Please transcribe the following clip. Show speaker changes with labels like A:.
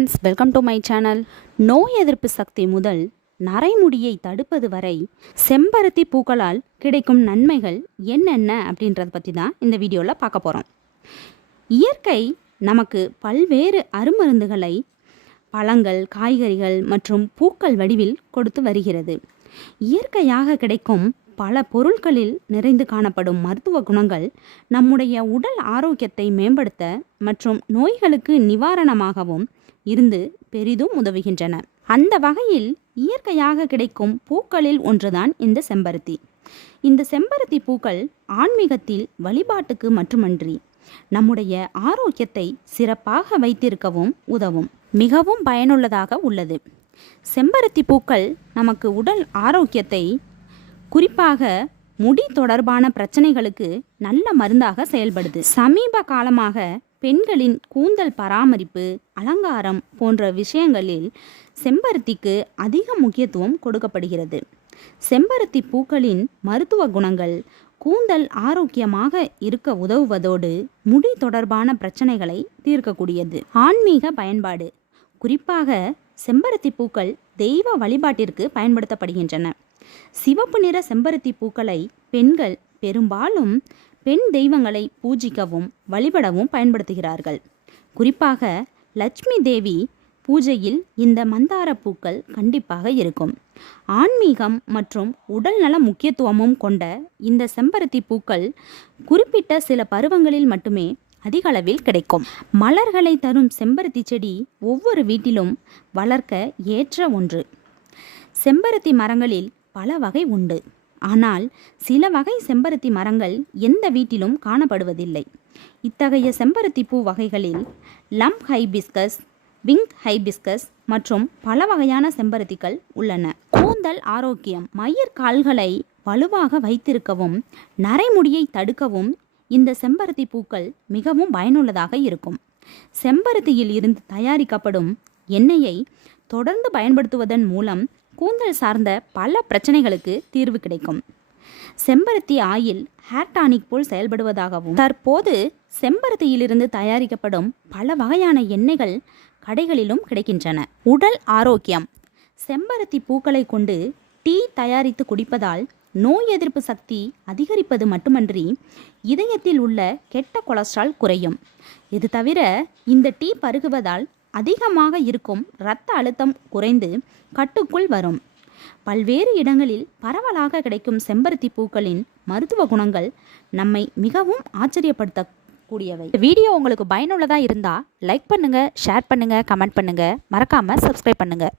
A: Friends welcome to my channel நோய் எதிர்ப்பு சக்தி முதல் நரைமுடியை தடுப்பது வரை செம்பருத்தி பூக்களால் கிடைக்கும் நன்மைகள் என்னென்ன அப்படின்றத பற்றி தான் இந்த வீடியோவில் பார்க்க போகிறோம் இயற்கை நமக்கு பல்வேறு அருமருந்துகளை பழங்கள் காய்கறிகள் மற்றும் பூக்கள் வடிவில் கொடுத்து வருகிறது. இயற்கையாக கிடைக்கும் பல பொருட்களில் நிறைந்து காணப்படும் மருத்துவ குணங்கள் நம்முடைய உடல் ஆரோக்கியத்தை மேம்படுத்த மற்றும் நோய்களுக்கு நிவாரணமாகவும் இருந்து பெரிதும் உதவுகின்றன. அந்த வகையில் இயற்கையாக கிடைக்கும் பூக்களில் ஒன்றுதான் இந்த செம்பருத்தி. இந்த செம்பருத்தி பூக்கள் ஆன்மீகத்தில் வழிபாட்டுக்கு மட்டுமன்றி நம்முடைய ஆரோக்கியத்தை சிறப்பாக வைத்திருக்கவும் உதவும் மிகவும் பயனுள்ளதாக உள்ளது. செம்பருத்தி பூக்கள் நமக்கு உடல் ஆரோக்கியத்தை குறிப்பாக முடி தொடர்பான பிரச்சனைகளுக்கு நல்ல மருந்தாக செயல்படுது. சமீப காலமாக பெண்களின் கூந்தல் பராமரிப்பு அலங்காரம் போன்ற விஷயங்களில் செம்பருத்திக்கு அதிக முக்கியத்துவம் கொடுக்கப்படுகிறது. செம்பருத்தி பூக்களின் மருத்துவ குணங்கள் கூந்தல் ஆரோக்கியமாக இருக்க உதவுவதோடு முடி தொடர்பான பிரச்சனைகளை தீர்க்கக்கூடியது. ஆன்மீக பயன்பாடு. குறிப்பாக செம்பருத்தி பூக்கள் தெய்வ வழிபாட்டிற்கு பயன்படுத்தப்படுகின்றன. சிவப்பு நிற செம்பருத்தி பூக்களை பெண்கள் பெரும்பாலும் பெண் தெய்வங்களை பூஜிக்கவும் வழிபடவும் பயன்படுத்துகிறார்கள். குறிப்பாக லட்சுமி தேவி பூஜையில் இந்த மந்தார பூக்கள் கண்டிப்பாக இருக்கும். ஆன்மீகம் மற்றும் உடல்நல முக்கியத்துவமும் கொண்ட இந்த செம்பருத்தி பூக்கள் குறிப்பிட்ட சில பருவங்களில் மட்டுமே அதிக அளவில் கிடைக்கும். மலர்களை தரும் செம்பருத்தி செடி ஒவ்வொரு வீட்டிலும் வளர்க்க ஏற்ற ஒன்று. செம்பருத்தி மரங்களில் பல வகை உண்டு. ஆனால் சில வகை செம்பருத்தி மரங்கள் எந்த வீட்டிலும் காணப்படுவதில்லை. இத்தகைய செம்பருத்தி பூ வகைகளில் லம் ஹைபிஸ்கஸ் விங் ஹைபிஸ்கஸ் மற்றும் பல வகையான செம்பருத்திகள் உள்ளன. கூந்தல் ஆரோக்கியம் மயிர் கால்களை வலுவாக வைத்திருக்கவும் நரைமுடியை தடுக்கவும் இந்த செம்பருத்தி பூக்கள் மிகவும் பயனுள்ளதாக இருக்கும். செம்பருத்தியில் இருந்து தயாரிக்கப்படும் எண்ணெயை தொடர்ந்து பயன்படுத்துவதன் மூலம் கூந்தல் சார்ந்த பல பிரச்சனைகளுக்கு தீர்வு கிடைக்கும். செம்பருத்தி ஆயில் ஹேர் டானிக் போல் செயல்படுவதாகவும் தற்போது செம்பருத்தியிலிருந்து தயாரிக்கப்படும் பல வகையான எண்ணெய்கள் கடைகளிலும் கிடைக்கின்றன. உடல் ஆரோக்கியம். செம்பருத்தி பூக்களை கொண்டு டீ தயாரித்து குடிப்பதால் நோய் எதிர்ப்பு சக்தி அதிகரிப்பது மட்டுமன்றி இதயத்தில் உள்ள கெட்ட கொலஸ்ட்ரால் குறையும். இது தவிர இந்த டீ பருகுவதால் அதிகமாக இருக்கும் இரத்த அழுத்தம் குறைந்து கட்டுக்குள் வரும். பல்வேறு இடங்களில் பரவலாக கிடைக்கும் செம்பருத்தி பூக்களின் மருத்துவ குணங்கள் நம்மை மிகவும் ஆச்சரியப்படுத்தக்கூடியவை. வீடியோ உங்களுக்கு பயனுள்ளதாக இருந்தால் லைக் பண்ணுங்கள் ஷேர் பண்ணுங்கள் கமெண்ட் பண்ணுங்கள் மறக்காமல் சப்ஸ்கிரைப் பண்ணுங்கள்